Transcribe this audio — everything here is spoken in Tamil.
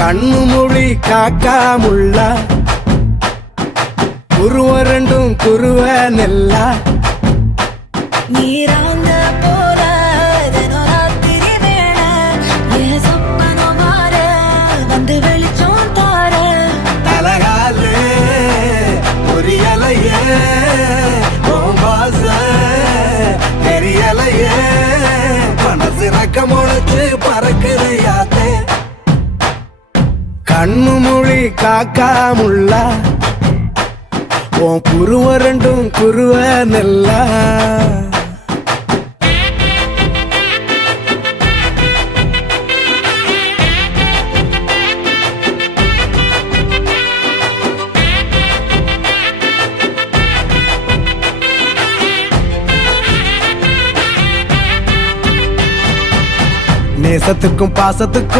கண்ணு மொழி காக்காமுள்ள குருவ ரெண்டும் குருவ நெல்லா நீராங்க போல தினராத்திரி வேண என் சொப்பனம் மாற வந்து வெளிச்சம் தார தலகாலே பொரியலையே ஓம்பாச தெரியலையே மனசு ரக்க முளைச்சு பறக்குதையாத்தே கண்ணு மொழி காக்காமுள்ள உன் குருவ ரெண்டும் குருவ நெல்லா நேசத்துக்கும் பாசத்துக்கும்